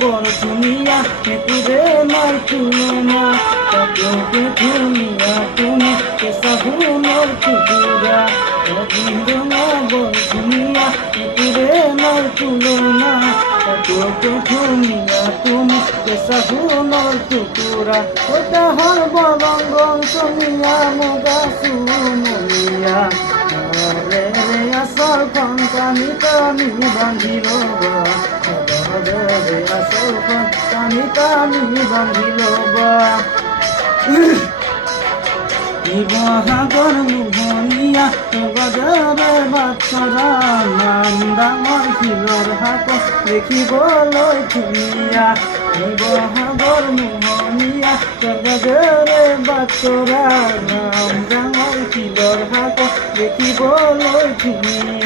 বড় দুনিয়া তুরে নাই তুলনা তোকে দুনিয়া তুমি সাবুনোর টুকুরা না বড় দুনিয়া তুরে নাই তুলনা তোকে দুনিয়া তুমি সাবুনোর টুকুরা ওটা হর বরঙ্গন সোনিয়া মোগা সুমনিয়া রে রে আসল কানি কানি বাঁধিল রে আসল কানি কানি বাঁধিল শিৱসাগৰ মোহনীয়া গজৰে বাচ্চৰা নাম ডাঙৰ শিলৰ হাত দেখিবলৈ ধুনীয়া শিৱসাগৰ মোহনীয়া গজৰে বাচ্চৰা নাম ডাঙৰ শিলৰ হাত দেখিবলৈ ধুনীয়া